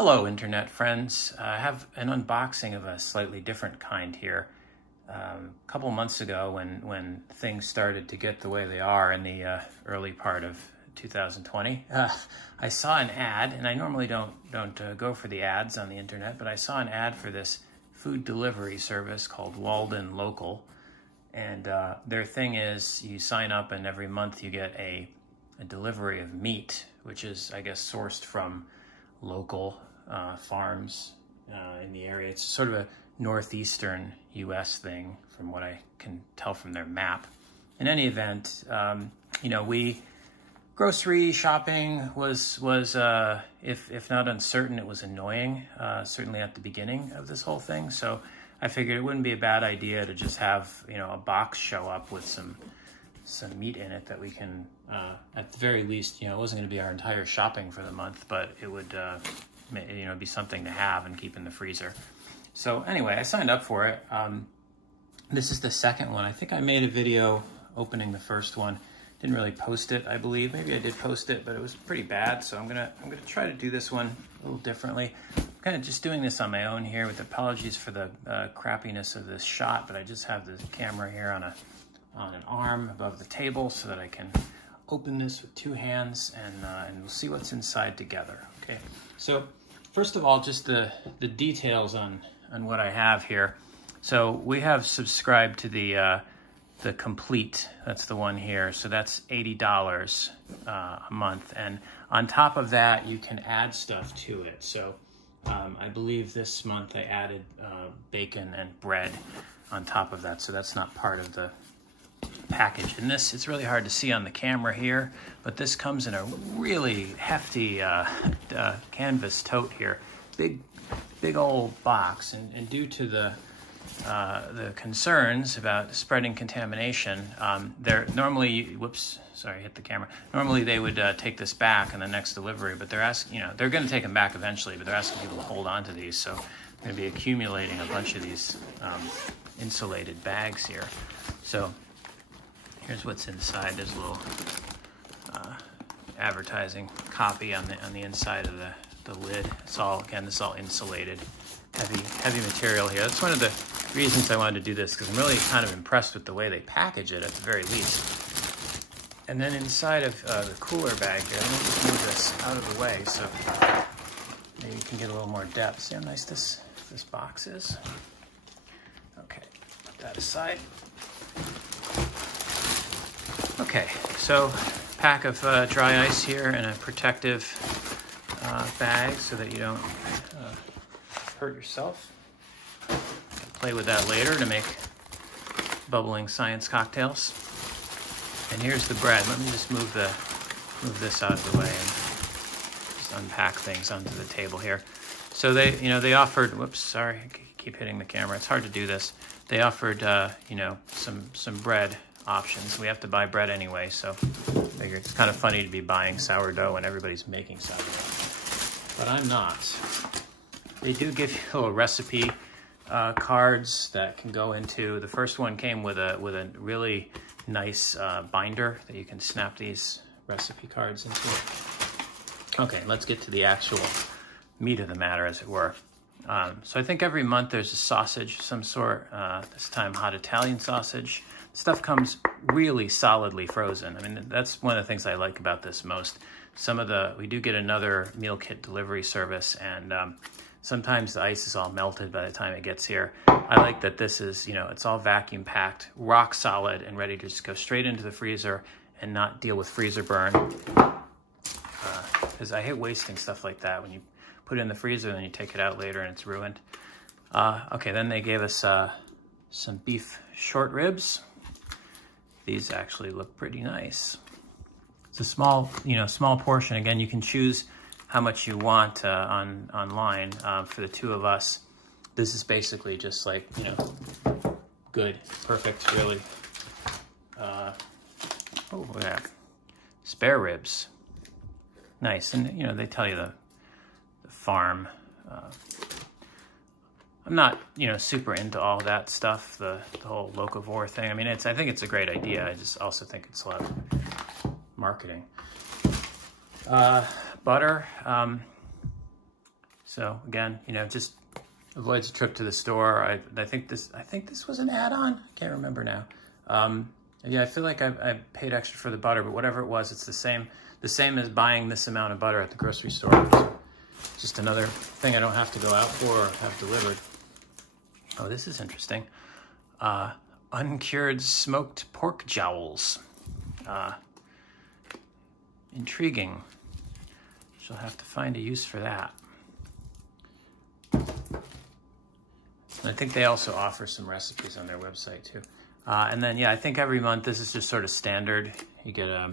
Hello, internet friends. I have an unboxing of a slightly different kind here. A couple months ago, when things started to get the way they are in the early part of 2020, I saw an ad, and I normally don't go for the ads on the internet, but I saw an ad for this food delivery service called Walden Local, and their thing is you sign up, and every month you get a delivery of meat, which is, I guess, sourced from local farms in the area. It's sort of a northeastern U.S. thing, from what I can tell from their map. In any event, grocery shopping was if not uncertain, it was annoying, certainly at the beginning of this whole thing. So I figured it wouldn't be a bad idea to just have, a box show up with some meat in it that we can, at the very least, it wasn't going to be our entire shopping for the month, but it would, be something to have and keep in the freezer. So anyway, I signed up for it. This is the second one. I think I made a video opening the first one. Didn't really post it, I believe. Maybe I did post it, but it was pretty bad. So I'm gonna try to do this one a little differently. I'm kind of just doing this on my own here, with apologies for the crappiness of this shot, but I just have the camera here on an arm above the table so that I can open this with two hands, and we'll see what's inside together. Okay, so first of all, just the details on what I have here. So we have subscribed to the Complete, that's the one here. So that's $80 a month, and on top of that, you can add stuff to it. So I believe this month I added bacon and bread on top of that. So that's not part of the package. And this, it's really hard to see on the camera here, but this comes in a really hefty canvas tote here. Big old box, and due to the concerns about spreading contamination, they're normally, whoops, sorry, hit the camera. Normally they would take this back in the next delivery, but they're asking, they're going to take them back eventually, but they're asking people to hold on to these. So I'm going to be accumulating a bunch of these insulated bags here. So here's what's inside. There's a little advertising copy on the inside of the lid. It's all, again, this is all insulated, heavy material here. That's one of the reasons I wanted to do this, because I'm really kind of impressed with the way they package it, at the very least. And then inside of the cooler bag here, let me just move this out of the way so maybe you can get a little more depth. See how nice this box is? Okay, put that aside. Okay, so pack of dry ice here, and a protective bag so that you don't hurt yourself. Play with that later to make bubbling science cocktails. And here's the bread. Let me just move this out of the way and just unpack things onto the table here. So they offered, whoops, sorry, I keep hitting the camera. It's hard to do this. They offered some bread options. We have to buy bread anyway, so I figure it's kind of funny to be buying sourdough when everybody's making sourdough. But I'm not. They do give you little recipe cards that can go into. The first one came with a really nice binder that you can snap these recipe cards into. Okay, let's get to the actual meat of the matter, as it were. So I think every month there's a sausage of some sort. This time hot Italian sausage. Stuff comes really solidly frozen. I mean, that's one of the things I like about this most. We do get another meal kit delivery service, and sometimes the ice is all melted by the time it gets here. I like that this is, it's all vacuum packed, rock solid, and ready to just go straight into the freezer and not deal with freezer burn. Because I hate wasting stuff like that when you put it in the freezer and then you take it out later and it's ruined. Okay, then they gave us some beef short ribs. These actually look pretty nice. It's a small portion. Again, you can choose how much you want online. For the two of us, this is basically just like, good, perfect, really. Oh, look at that. Spare ribs. Nice, and they tell you the farm. I'm not, super into all that stuff, the whole locavore thing. I mean, I think it's a great idea. I just also think it's a lot of marketing. Butter. So again, you know, just avoids a trip to the store. I think this was an add-on. I can't remember now. Yeah, I feel like I paid extra for the butter, but whatever it was, it's the same as buying this amount of butter at the grocery store. So just another thing I don't have to go out for or have delivered. Oh, this is interesting. Uncured smoked pork jowls. Intriguing. She'll have to find a use for that. And I think they also offer some recipes on their website too. And then, yeah, I think every month, this is just sort of standard. You get a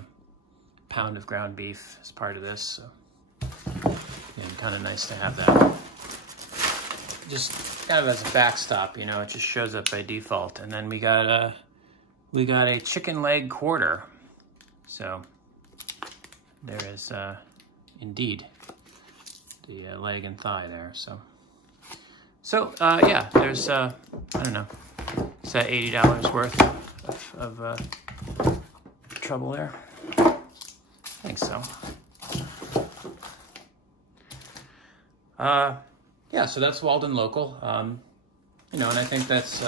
pound of ground beef as part of this. So, yeah, kind of nice to have that. Just kind of as a backstop, you know, it just shows up by default. And then we got a chicken leg quarter. So there is indeed the leg and thigh there. So yeah, there's I don't know, is that $80 worth of trouble there? I think so. Yeah, so that's Walden Local. You know, and I think that's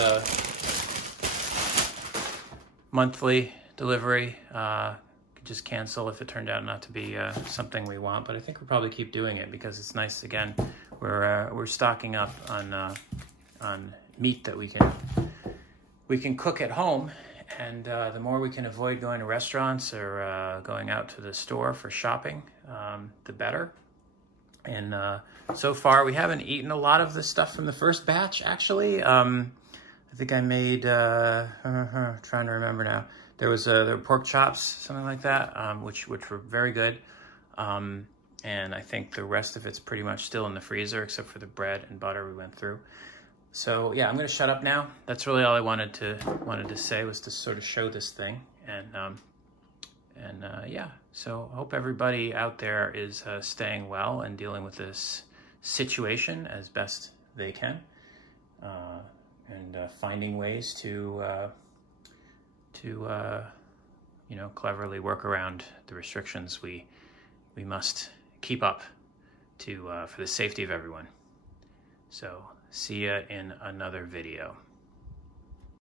monthly delivery. Could just cancel if it turned out not to be something we want, but I think we'll probably keep doing it because it's nice. Again, we're stocking up on meat that we can cook at home, and the more we can avoid going to restaurants or going out to the store for shopping, the better. And so far, we haven't eaten a lot of the stuff from the first batch, actually. I think I made, trying to remember now. There were pork chops, something like that, which were very good. And I think the rest of it's pretty much still in the freezer, except for the bread and butter we went through. So yeah, I'm going to shut up now. That's really all I wanted to say, was to sort of show this thing. And yeah, so hope everybody out there is staying well and dealing with this situation as best they can, and finding ways to you know, cleverly work around the restrictions we must keep up to for the safety of everyone. So see ya in another video.